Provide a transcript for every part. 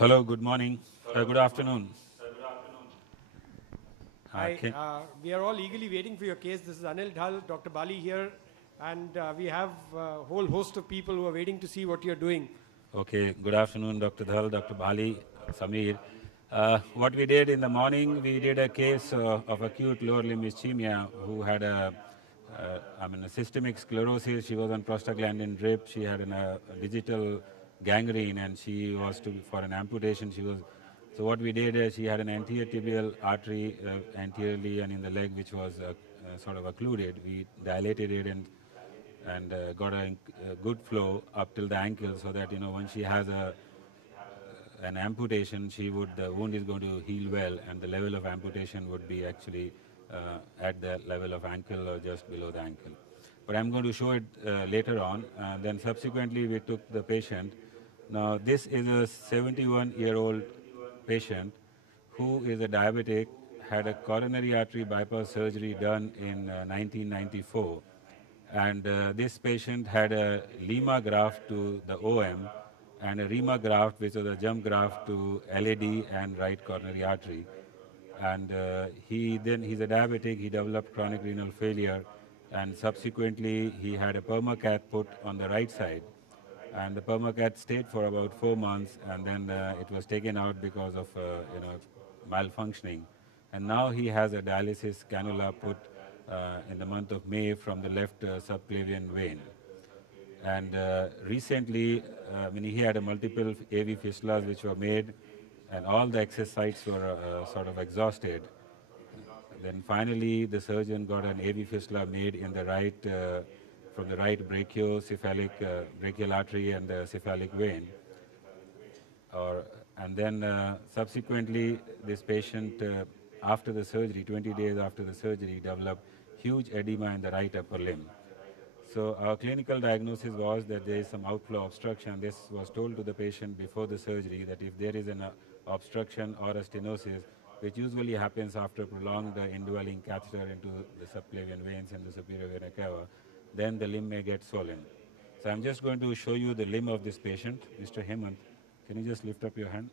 Hello, good morning, good afternoon. Hi, we are all eagerly waiting for your case. This is Anil Dhal, Dr. Bali here, and we have a whole host of people who are waiting to see what you're doing. Okay, good afternoon, Dr. Dhal, Dr. Bali, Samir. What we did in the morning, we did a case of acute lower limb ischemia who had a systemic sclerosis. She was on prostaglandin drip. She had a digital gangrene, and she was for an amputation. So what we did is she had an anterior tibial artery anteriorly and in the leg, which was sort of occluded. We dilated it and got a good flow up till the ankle, so that when she has an amputation, the wound is going to heal well, and the level of amputation would be actually at the level of ankle or just below the ankle. But I'm going to show it later on. Then subsequently, we took the patient. Now this is a 71-year-old patient who is a diabetic, had a coronary artery bypass surgery done in 1994. And this patient had a Lima graft to the OM and a Rima graft, which was a jump graft to LAD and right coronary artery. And he's a diabetic, he developed chronic renal failure, and subsequently he had a permacath put on the right side. And the permacath stayed for about 4 months, and then it was taken out because of malfunctioning. And now he has a dialysis cannula put in the month of May from the left subclavian vein. And recently, he had a multiple AV fistulas which were made, and all the excess sites were sort of exhausted. Then finally, the surgeon got an AV fistula made in the right, from the right brachiocephalic brachial artery and the cephalic vein. And then subsequently, this patient, after the surgery, 20 days after the surgery, developed huge edema in the right upper limb. So our clinical diagnosis was that there is some outflow obstruction. This was told to the patient before the surgery, that if there is an obstruction or a stenosis, which usually happens after prolonged indwelling catheter into the subclavian veins and the superior vena cava, then the limb may get swollen. So I'm just going to show you the limb of this patient. Mr. Hemant, can you just lift up your hand?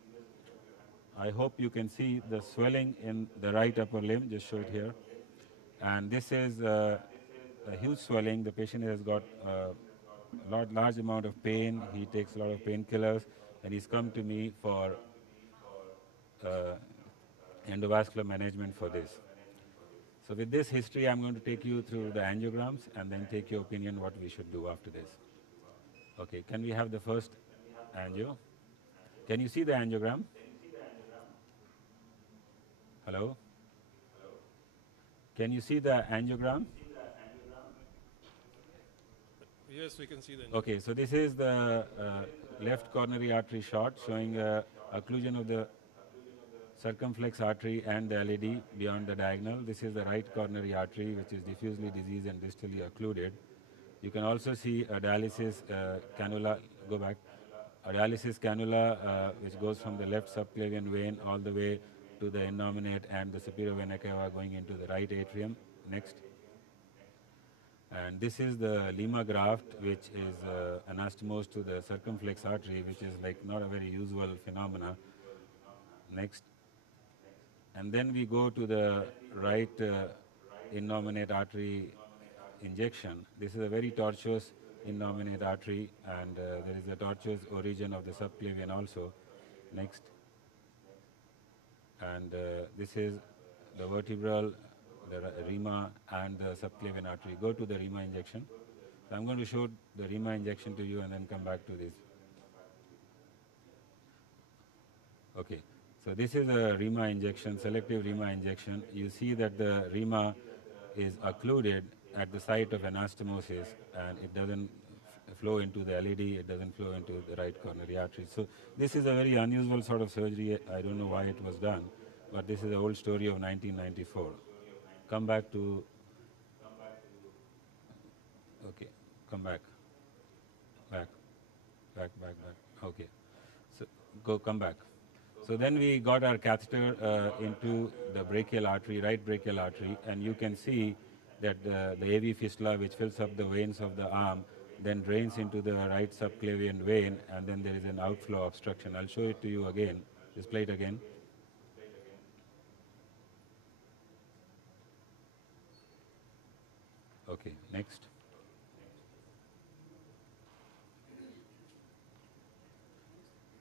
I hope you can see the swelling in the right upper limb. Just show it here. And this is a huge swelling. The patient has got a large amount of pain. He takes a lot of painkillers, and he's come to me for uh, endovascular management for this. So with this history, I'm going to take you through the angiograms and then take your opinion what we should do after this. Okay, can we have the first angio? Can you see the angiogram? Hello? Can you see the angiogram? Yes, we can see that. Okay, so this is the left coronary artery shot showing occlusion of the circumflex artery and the LAD beyond the diagonal. This is the right coronary artery, which is diffusely diseased and distally occluded. You can also see a dialysis cannula, go back, a dialysis cannula which goes from the left subclavian vein all the way to the innominate and the superior vena cava going into the right atrium. Next. And this is the Lima graft, which is anastomosed to the circumflex artery, which is like not a very usual phenomena. Next. And then we go to the right innominate artery injection. This is a very tortuous innominate artery, and there is a tortuous origin of the subclavian also. Next. And this is the vertebral, the Rima, and the subclavian artery. Go to the Rima injection. So I'm going to show the Rima injection to you and then come back to this. Okay. So this is a Rima injection, selective Rima injection. You see that the Rima is occluded at the site of anastomosis, and it doesn't flow into the LAD, it doesn't flow into the right coronary artery. So this is a very unusual sort of surgery. I don't know why it was done, but this is the old story of 1994. Come back to, okay, come back. Back. Okay. So come back. So then we got our catheter into the brachial artery, right brachial artery, and you can see that the AV fistula, which fills up the veins of the arm, then drains into the right subclavian vein, and then there is an outflow obstruction. I'll show it to you again. Display it again. Okay, next.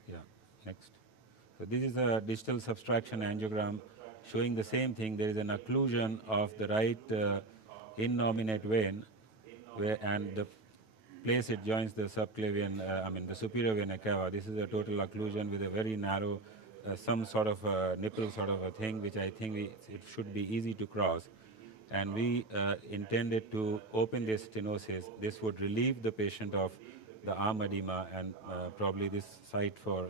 Yeah, next. So this is a digital subtraction angiogram showing the same thing. There is an occlusion of the right innominate vein, and the place it joins the subclavian, the superior vena cava. This is a total occlusion with a very narrow, some sort of a nipple sort of a thing, which I think it should be easy to cross. And we intended to open this stenosis. This would relieve the patient of the arm edema, and probably this site for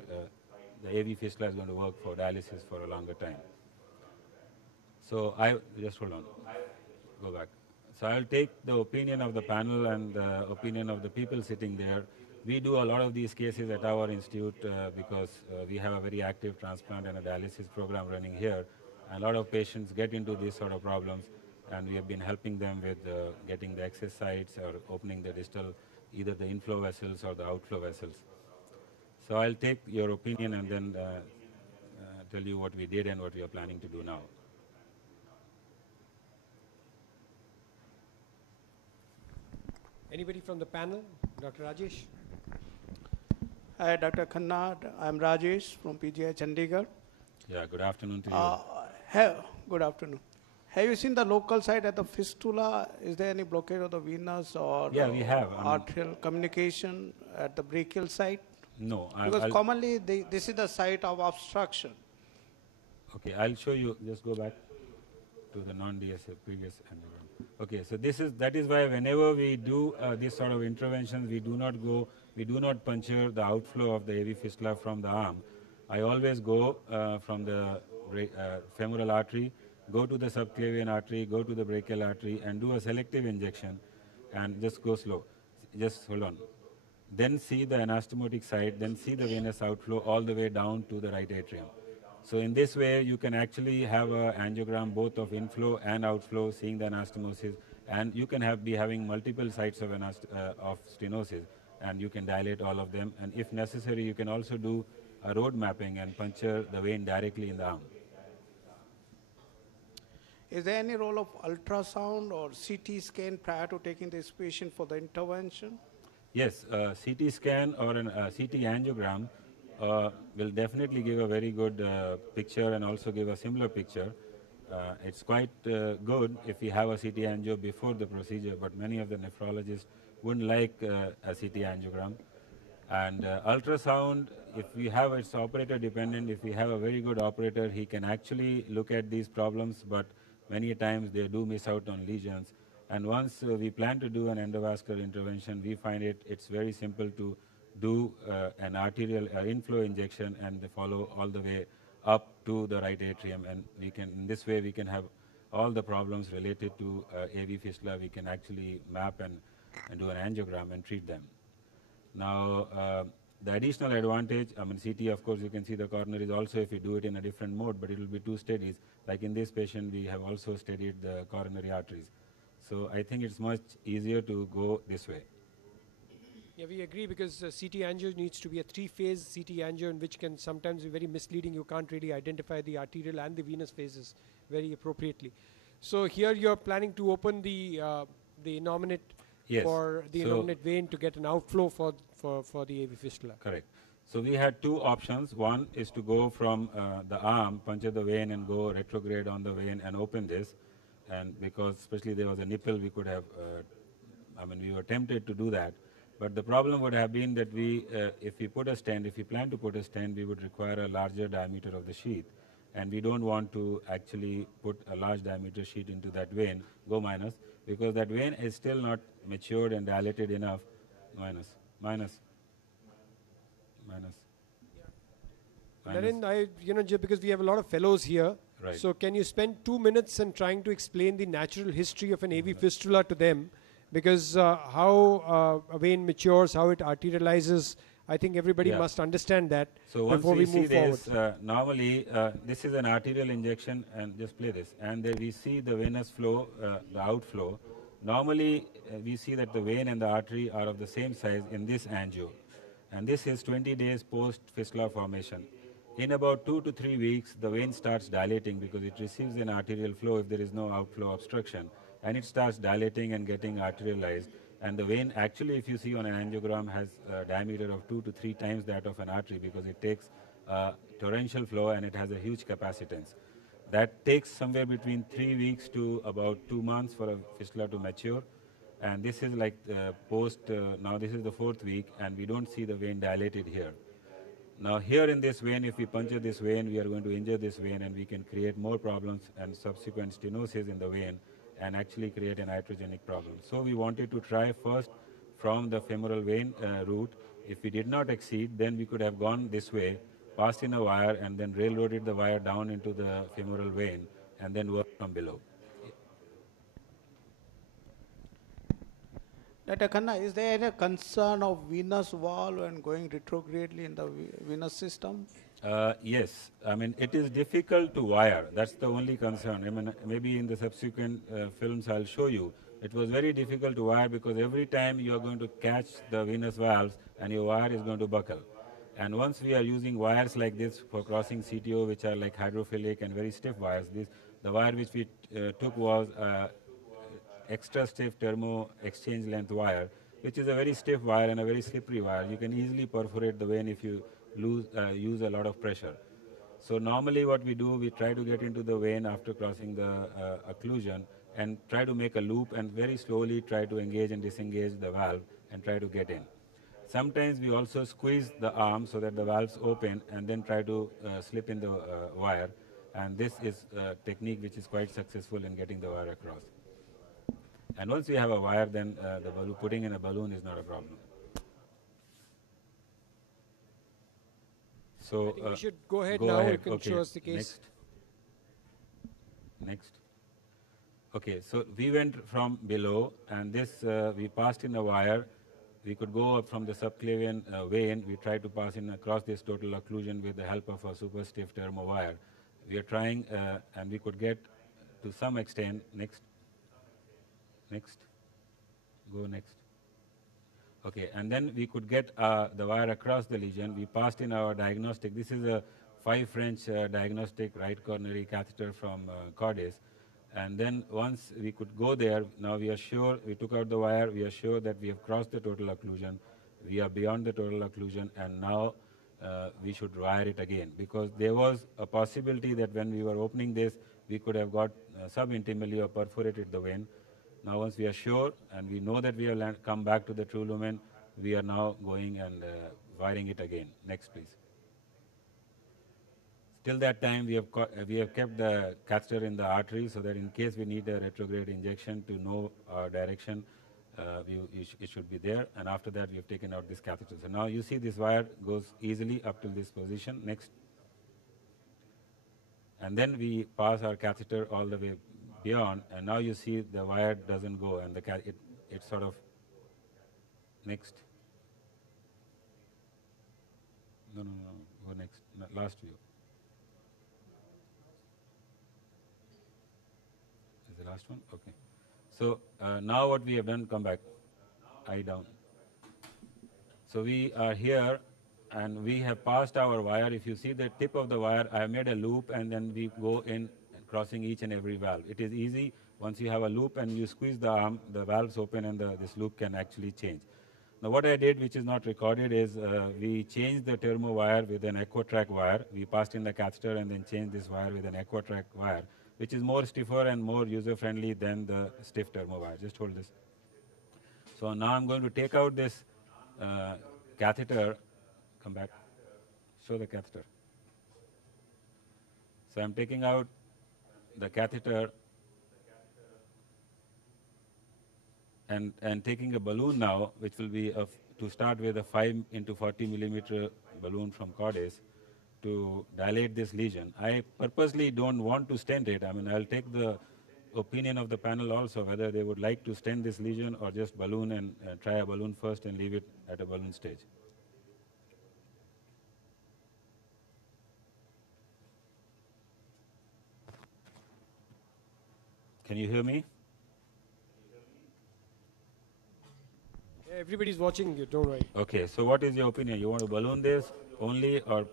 the AV fistula is going to work for dialysis for a longer time. So just hold on, go back. So I'll take the opinion of the panel and the opinion of the people sitting there. We do a lot of these cases at our institute because we have a very active transplant and a dialysis program running here. And a lot of patients get into these sort of problems, and we have been helping them with getting the access sites or opening the distal, either the inflow vessels or the outflow vessels. So I'll take your opinion and then tell you what we did and what we are planning to do now. Anybody from the panel? Dr. Rajesh? Hi, Dr. Khanna. I'm Rajesh from PGI Chandigarh. Yeah, good afternoon to you. Good afternoon. Have you seen the local site at the fistula? Is there any blockade of the venous or Yeah, we have. arterial communication at the brachial site? No. Because commonly this is the site of obstruction. Okay, I'll show you. Just go back to the non-DSA previous angiogram. Okay, so that is why whenever we do this sort of interventions, we do not puncture the outflow of the AV fistula from the arm. I always go from the femoral artery, go to the subclavian artery, go to the brachial artery, and do a selective injection, and just go slow. Just hold on. Then see the anastomotic site, then see the venous outflow all the way down to the right atrium. So in this way, you can actually have an angiogram both of inflow and outflow, seeing the anastomosis, and you can be having multiple sites of stenosis, and you can dilate all of them. And if necessary, you can also do a road mapping and puncture the vein directly in the arm. Is there any role of ultrasound or CT scan prior to taking this patient for the intervention? Yes, CT scan or a CT angiogram will definitely give a very good picture and also give a similar picture. It's quite good if we have a CT angio before the procedure, but many of the nephrologists wouldn't like a CT angiogram. And ultrasound, if we have, it's operator dependent. If we have a very good operator, he can actually look at these problems, but many times they do miss out on lesions. And once we plan to do an endovascular intervention, we find it's very simple to do an arterial inflow injection and follow all the way up to the right atrium. And in this way, we can have all the problems related to AV fistula. We can actually map and do an angiogram and treat them. Now, the additional advantage, CT, of course, you can see the coronaries also if you do it in a different mode, but it will be two studies. Like in this patient, we have also studied the coronary arteries. So I think it's much easier to go this way. Yeah, we agree, because CT angio needs to be a three-phase CT angio, in which can sometimes be very misleading. You can't really identify the arterial and the venous phases very appropriately. So here you're planning to open the innominate for the innominate vein to get an outflow for the AV fistula. Correct. So we had two options. One is to go from the arm, puncture the vein and go retrograde on the vein and open this. And because especially there was a nipple, we could have, we were tempted to do that. But the problem would have been that if we plan to put a stent, we would require a larger diameter of the sheath. And we don't want to actually put a large diameter sheath into that vein, because that vein is still not matured and dilated enough. Naren, because we have a lot of fellows here, right. So can you spend 2 minutes and trying to explain the natural history of an AV fistula to them? Because how a vein matures, how it arterializes, I think everybody must understand that before we move forward. Normally, this is an arterial injection, and just play this. And there we see the venous flow, the outflow. Normally, we see that the vein and the artery are of the same size in this angio. And this is 20 days post fistula formation. In about 2 to 3 weeks, the vein starts dilating because it receives an arterial flow if there is no outflow obstruction. And it starts dilating and getting arterialized. And the vein actually, if you see on an angiogram, has a diameter of 2 to 3 times that of an artery because it takes torrential flow and it has a huge capacitance. That takes somewhere between 3 weeks to about 2 months for a fistula to mature. And this is like now this is the 4th week, and we don't see the vein dilated here. Now here in this vein, if we puncture this vein, we are going to injure this vein, and we can create more problems and subsequent stenosis in the vein and actually create an iatrogenic problem. So we wanted to try first from the femoral vein route. If we did not exceed, then we could have gone this way, passed in a wire, and then railroaded the wire down into the femoral vein, and then work from below. Dr. Khanna, is there any concern of venous valve and going retrogradely in the venous system? Yes, I mean, it is difficult to wire. That's the only concern. I mean, maybe in the subsequent films I'll show you. It was very difficult to wire because every time you are going to catch the venous valves and your wire is going to buckle. And once we are using wires like this for crossing CTO, which are like hydrophilic and very stiff wires, the wire which we took was extra stiff thermo exchange length wire, which is a very stiff wire and a very slippery wire. You can easily perforate the vein if you use a lot of pressure. So normally what we do, we try to get into the vein after crossing the occlusion and try to make a loop and very slowly try to engage and disengage the valve and try to get in. Sometimes we also squeeze the arm so that the valves open and then try to slip in the wire. And this is a technique which is quite successful in getting the wire across. And once we have a wire, then the putting in a balloon is not a problem. So I think we should go ahead go now. ahead. You can Okay. show us the case. Next. Okay, so we went from below, and this we passed in a wire. We could go up from the subclavian vein. We tried to pass in across this total occlusion with the help of a super stiff thermo wire. We are trying, and we could get to some extent. Next. Next. Go next. Okay, and then we could get the wire across the lesion. We passed in our diagnostic. This is a 5 French diagnostic right coronary catheter from Cordis. And then once we could go there, now we are sure, we took out the wire, we are sure that we have crossed the total occlusion. We are beyond the total occlusion, and now we should wire it again. Because there was a possibility that when we were opening this, we could have got subintimally or perforated the vein. Now once we are sure and we know that we have come back to the true lumen, we are now going and wiring it again. Next, please. Till that time, we have kept the catheter in the artery so that in case we need a retrograde injection to know our direction, it should be there. And after that, we have taken out this catheter. So now you see this wire goes easily up to this position. Next. And then we pass our catheter all the way beyond, and now you see the wire doesn't go, and it sort of next. No, go next. Last view. Is the last one? Okay. So now what we have done, come back, eye down. So we are here, and we have passed our wire. If you see the tip of the wire, I have made a loop, and then we go in, crossing each and every valve. It is easy. Once you have a loop and you squeeze the arm, the valves open and this loop can actually change. Now what I did, which is not recorded, is we changed the thermo wire with an Equatrack wire. We passed in the catheter and then changed this wire with an Equatrack wire, which is more stiffer and more user-friendly than the stiff thermo wire. Just hold this. So now I'm going to take out this catheter. Come back. Show the catheter. So I'm taking out the catheter and taking a balloon now, which will be to start with a 5 into 40 millimeter balloon from Cordis to dilate this lesion. I purposely don't want to stent it. I mean, I'll take the opinion of the panel also, whether they would like to stent this lesion or just balloon and try a balloon first and leave it at a balloon stage. Can you hear me? Everybody's watching you, don't worry. Okay, so what is your opinion? You want to balloon this only or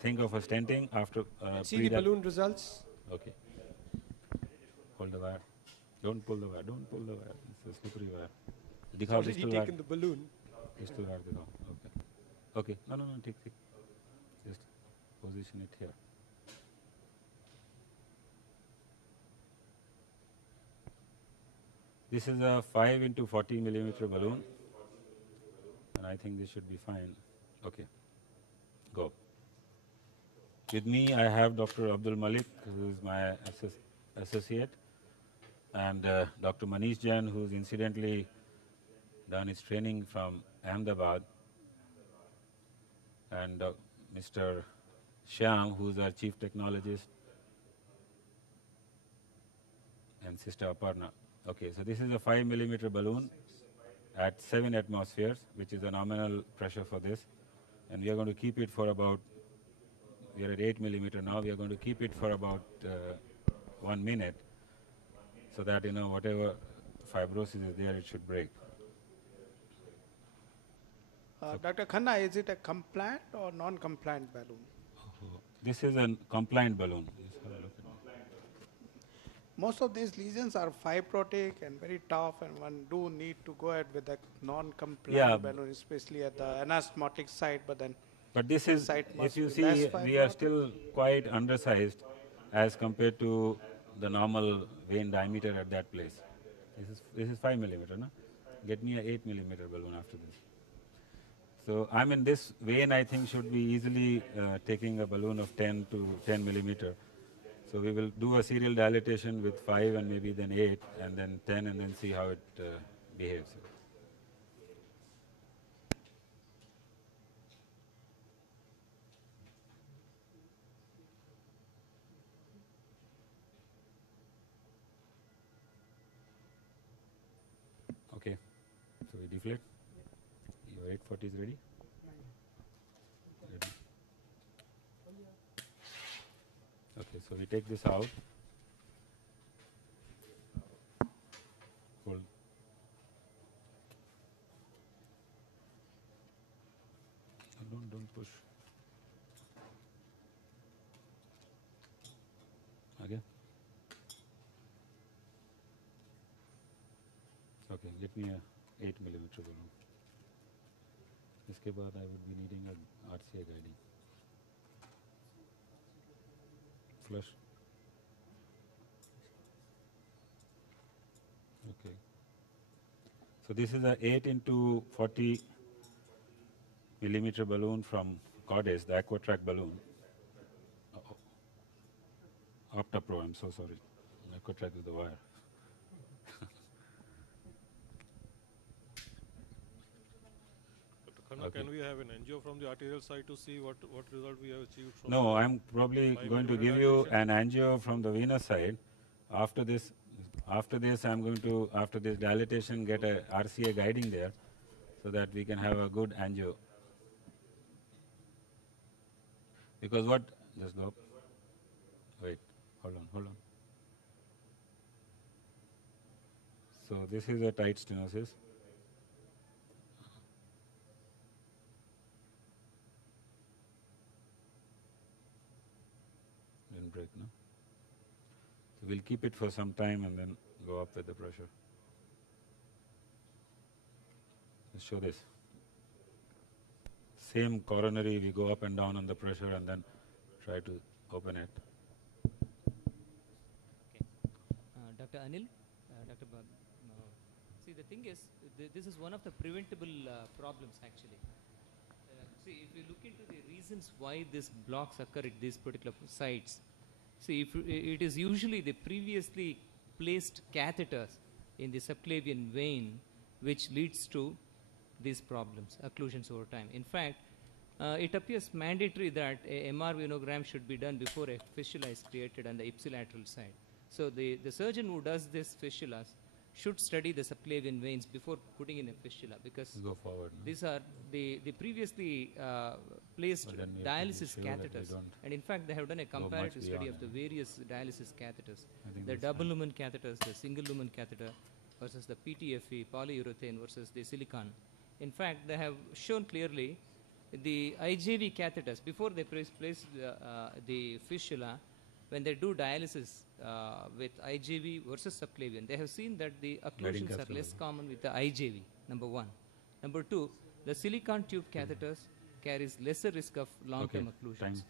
think of a stenting after See the balloon results. Okay. Hold the wire. Don't pull the wire. Don't pull the wire. It's a slippery wire. He's दिखाओ already distal wire. taken the balloon. Distal wire दिखाओ. Okay. Okay. No. Take. Just position it here. This is a 5 into 40 millimeter balloon, and I think this should be fine. Okay. Go. With me, I have Dr. Abdul Malik, who is my associate, and Dr. Manish Jain, who's incidentally done his training from Ahmedabad, and Mr. Shyam, who's our chief technologist, and Sister Aparna. Okay, so this is a 5 millimeter balloon at 7 atmospheres, which is the nominal pressure for this, and we are going to keep it for about, we are at 8 millimeter now, we are going to keep it for about 1 minute, so that, whatever fibrosis is there, it should break. Dr. Khanna, is it a compliant or non-compliant balloon? This is a compliant balloon. Just have a look at it. Most of these lesions are fibrotic and very tough, and one do need to go ahead with a non-compliant balloon, especially at the anastomotic site, But this is, site if must you be see, less we are fibrotic. still quite undersized as compared to the normal vein diameter at that place. This is 5 millimeter, no? Get me an 8 millimeter balloon after this. So, I mean, this vein, I think, should be easily taking a balloon of 10 to 10 millimeter. So, we will do a serial dilatation with 5 and maybe then 8 and then 10 and then see how it behaves. Okay, so we deflate. Your 840 is ready? Ready. Okay, so we take this out. Hold. Don't push. Again. Okay, get me a 8 millimeter balloon. इसके बाद I would be needing a RCA guiding. Flush. Okay. So this is a 8 into 40 millimeter balloon from Cordes, the Aquatrack balloon. OptaPro, I'm so sorry. Aquatrack is the wire. Dr. Khanna, Okay. can we have an angio from the arterial side to see what result we have achieved from No, the I'm probably 5 going to millimeter give you dilation? an angio from the venous side. After this, I'm going to, after this dilatation, get a RCA guiding there so that we can have a good angio. Because what, just go up. Wait, hold on. So this is a tight stenosis. Didn't break, no? So we'll keep it for some time and then go up with the pressure. Let's show this. Same coronary, we go up and down on the pressure and then try to open it. Okay. Dr. Anil, see, the thing is, this is one of the preventable problems actually. See, if you look into the reasons why these blocks occur at these particular sites, see, it is usually the previously placed catheters in the subclavian vein which leads to these problems, occlusions over time. In fact, it appears mandatory that a MR venogram should be done before a fistula is created on the ipsilateral side. So the surgeon who does this fistulas should study the subclavian veins before putting in a fistula, because Go forward. No? these are the previously placed But then we have to be dialysis sure that we catheters. don't And in fact, they have done a comparative study beyond of the various dialysis catheters. I think The that's double fine. lumen catheters, the single lumen catheter, versus the PTFE, polyurethane versus the silicon. In fact, they have shown clearly the IJV catheters, before they place the fistula, when they do dialysis with IJV versus subclavian, they have seen that the occlusions are less common with the IJV, number one. Number two, the silicon tube catheters carries lesser risk of long-term occlusions.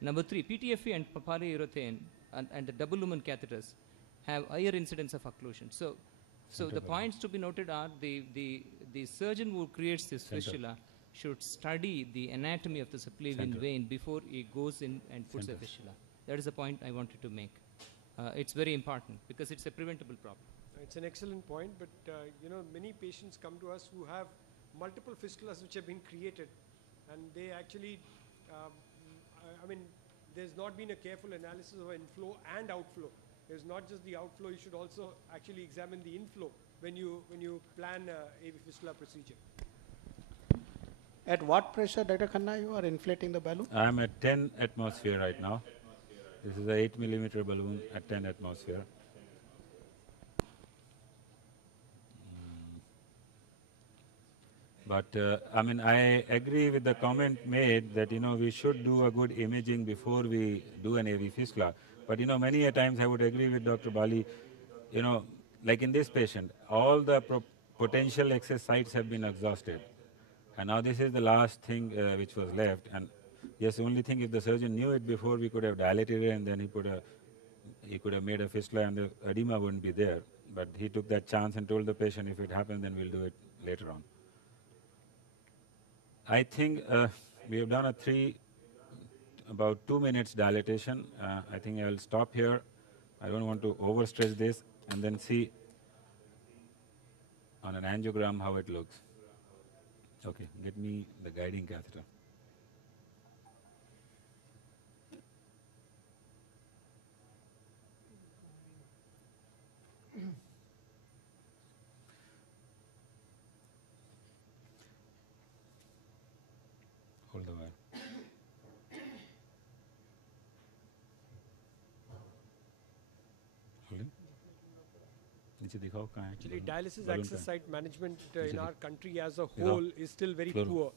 Number three, PTFE and polyurethane and the double lumen catheters have higher incidence of occlusion. So the points to be noted are the surgeon who creates this fistula should study the anatomy of the subclavian vein before he goes in and puts a fistula. That is the point I wanted to make. It's very important because it's a preventable problem. It's an excellent point, but you know, many patients come to us who have multiple fistulas which have been created, and they actually, I mean, there's not been a careful analysis of inflow and outflow. There's not just the outflow, you should also actually examine the inflow when you plan AV fistula procedure. At what pressure, Dr. Khanna, you are inflating the balloon? I'm at 10 atmosphere right now. This is a 8 millimeter balloon at 10 atmosphere. But I mean, I agree with the comment made that, you know, we should do a good imaging before we do an AV fistula. But, you know, many a times I would agree with Dr. Bali, you know, like in this patient, all the potential excess sites have been exhausted. And now this is the last thing which was left. And yes, the only thing, if the surgeon knew it before, we could have dilated it and then he could have made a fistula and the edema wouldn't be there. But he took that chance and told the patient, if it happens, then we'll do it later on. I think we have done about 2 minutes dilatation. I think I will stop here. I don't want to overstretch this, and then see on an angiogram how it looks. Okay, get me the guiding catheter. Hold the wire. Hold it. नीचे दिखाओ कहाँ है? Actually, dialysis Balloon access कहाँ है? site management in नीचे our दिख- country as a दिखाओ. whole is still very Floor. poor,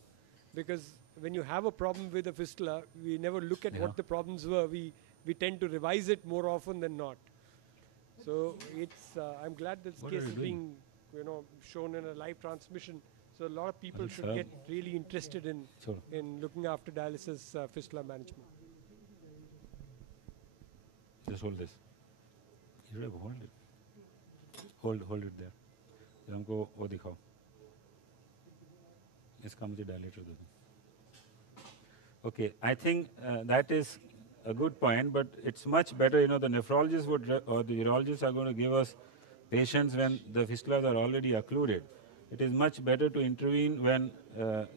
because when you have a problem with a fistula, we never look at Yeah. what the problems were. We tend to revise it more often than not. So it's I'm glad this What case are you is doing? being shown in a live transmission. So a lot of people It's, should get really interested Sure. in looking after dialysis fistula management. Just hold this. You should have hold it. Hold it there. फिर हमको वो दिखाओ. इसका मुझे dilator दे दो. Okay, I think that is a good point, but it's much better, you know, the nephrologist or the urologist are going to give us patients when the fistulas are already occluded. It is much better to intervene when,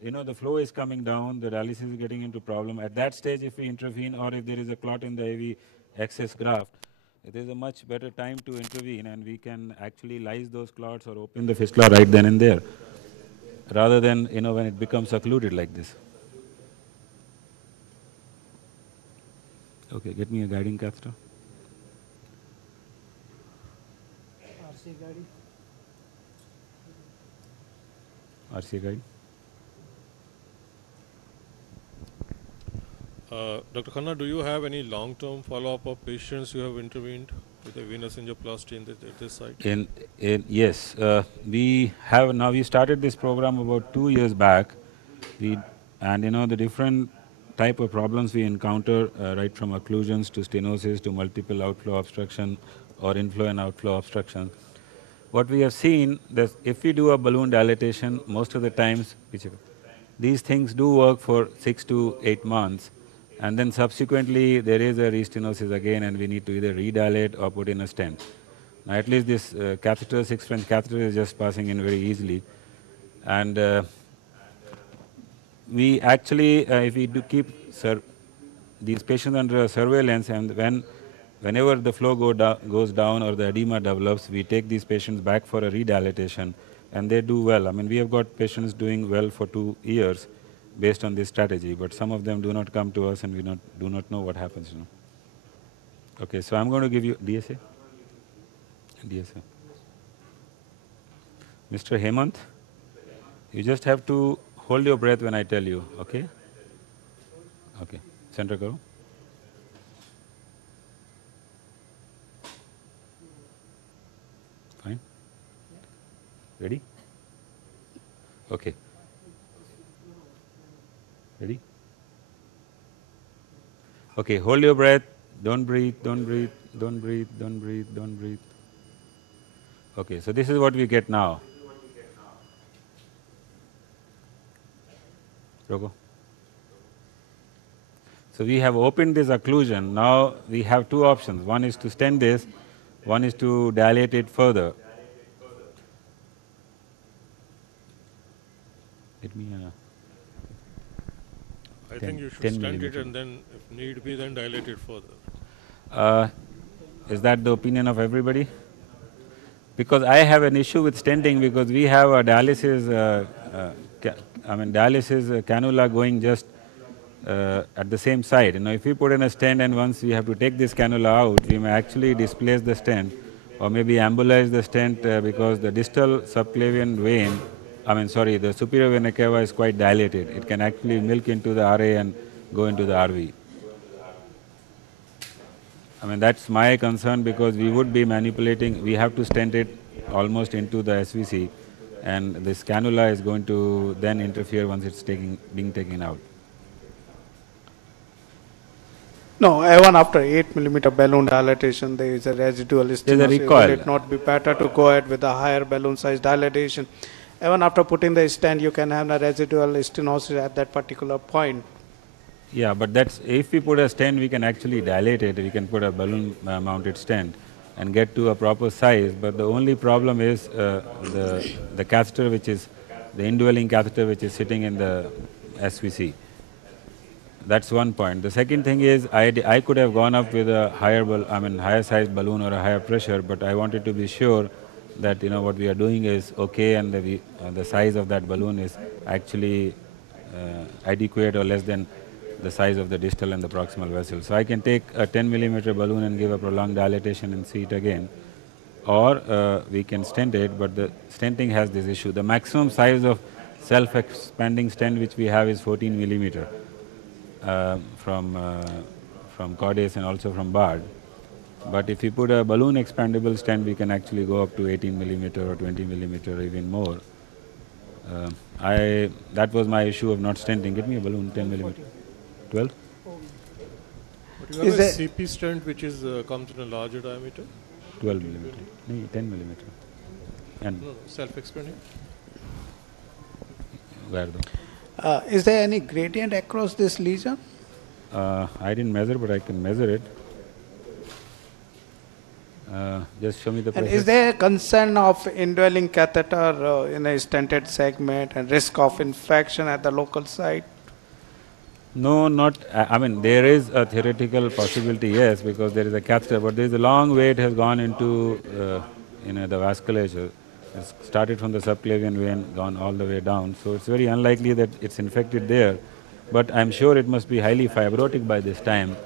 you know, the flow is coming down, the dialysis is getting into problem. At that stage, if we intervene, or if there is a clot in the AV excess graft, it is a much better time to intervene, and we can actually lyse those clots or open the fistula right then and there, rather than, you know, when it becomes occluded like this. Okay, get me a guiding catheter. RCA guide. Dr. Khanna, do you have any long-term follow-up of patients you have intervened with a venous angioplasty at this site? Yes, we started this program about 2 years back. And you know, the different type of problems we encounter, right from occlusions to stenosis to multiple outflow obstruction or inflow and outflow obstruction. What we have seen that if we do a balloon dilatation, most of the times these things do work for 6 to 8 months, and then subsequently there is a restenosis again, and we need to either redilate or put in a stent. Now at least this catheter, 6 French catheter, is just passing in very easily. And we actually, if we do keep these patients under surveillance, and whenever the flow goes down or the edema develops, we take these patients back for a redilatation, and they do well. I mean, we have got patients doing well for 2 years based on this strategy, but some of them do not come to us, and we do not know what happens, you know. Okay, so I'm going to give you DSA. DSA. Mr. Hemant, you just have to hold your breath when I tell you, okay? Okay. Center karo. Fine. Ready? Okay. Ready? Okay, hold your breath. Don't breathe, don't breathe, don't breathe, don't breathe, don't breathe. Okay, so this is what we get now. Roko. So we have opened this occlusion. Now we have two options. One is to stent this, one is to dilate it further. Let me. I 10 think you should 10 stent it millimeter. and then, if need be, then dilate it further. Is that the opinion of everybody? Because I have an issue with stenting because we have a dialysis, dialysis cannula going just at the same side. You know, if we put in a stent and once we have to take this cannula out, we may actually displace the stent or maybe embolize the stent because the distal subclavian vein, the superior vena cava is quite dilated. It can actually milk into the RA and go into the RV. That's my concern because we would be manipulating, we have to stent it almost into the SVC and this cannula is going to then interfere once it's being taken out. No, even after 8 millimeter balloon dilatation, there is a residual stenosis. recoil. Will it not be better to go ahead with a higher balloon size dilatation? Even after putting the stent, you can have a residual stenosis at that particular point. Yeah, but that's, if we put a stent, we can actually dilate it. We can put a balloon mounted stent and get to a proper size. But the only problem is the catheter, which is the indwelling catheter, which is sitting in the SVC. That's one point. The second thing is, I could have gone up with a higher size balloon or a higher pressure, but I wanted to be sure that what we are doing is okay and the size of that balloon is actually adequate or less than the size of the distal and the proximal vessel. So I can take a 10 millimeter balloon and give a prolonged dilatation and see it again, or we can stent it, but the stenting has this issue. The maximum size of self-expanding stent which we have is 14 millimeter from Cordes and also from Bard. But if you put a balloon expandable stent, we can actually go up to 18 millimeter or 20 millimeter or even more. That was my issue of not stenting. Get me a balloon, 10 millimeter. 12? But you have a CP stent which is comes in a larger diameter? 12 millimeter. No, 10 millimeter. And No, self-expanding? where though? Is there any gradient across this lesion? I didn't measure, but I can measure it. Just show me the pressure. And is there a concern of indwelling catheter in a stented segment and risk of infection at the local site? No, not. There is a theoretical possibility, yes, because there is a catheter, but there is a long way it has gone into the vasculature. It's started from the subclavian vein, gone all the way down. So it's very unlikely that it's infected there. But I'm sure it must be highly fibrotic by this time.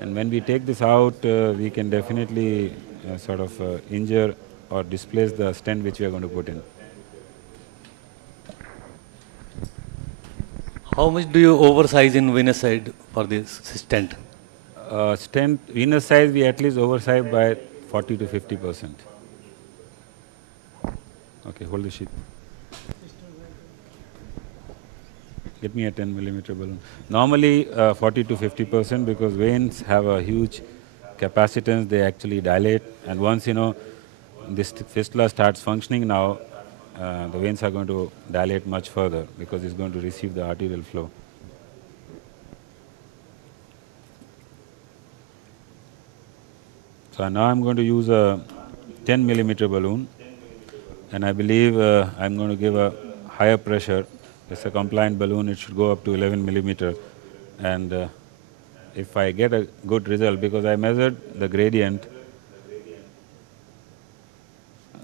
And when we take this out, we can definitely injure or displace the stent which we are going to put in. How much do you oversize in venous side for this stent? Stent, venous size, we at least oversize by 40 to 50%. Okay, hold the sheet. Get me a 10 millimeter balloon. Normally 40 to 50% because veins have a huge capacitance, they actually dilate, and once this fistula starts functioning now, the veins are going to dilate much further because it's going to receive the arterial flow. So now I'm going to use a 10 millimeter balloon, and I believe I'm going to give a higher pressure. It's a compliant balloon, it should go up to 11 millimeter, and if I get a good result, because I measured the gradient,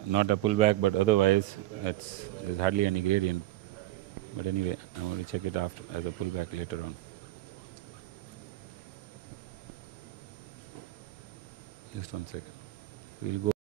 not a pullback, but otherwise there's hardly any gradient. But anyway, I'm going to check it after as a pullback later on. Just 1 second. We'll go.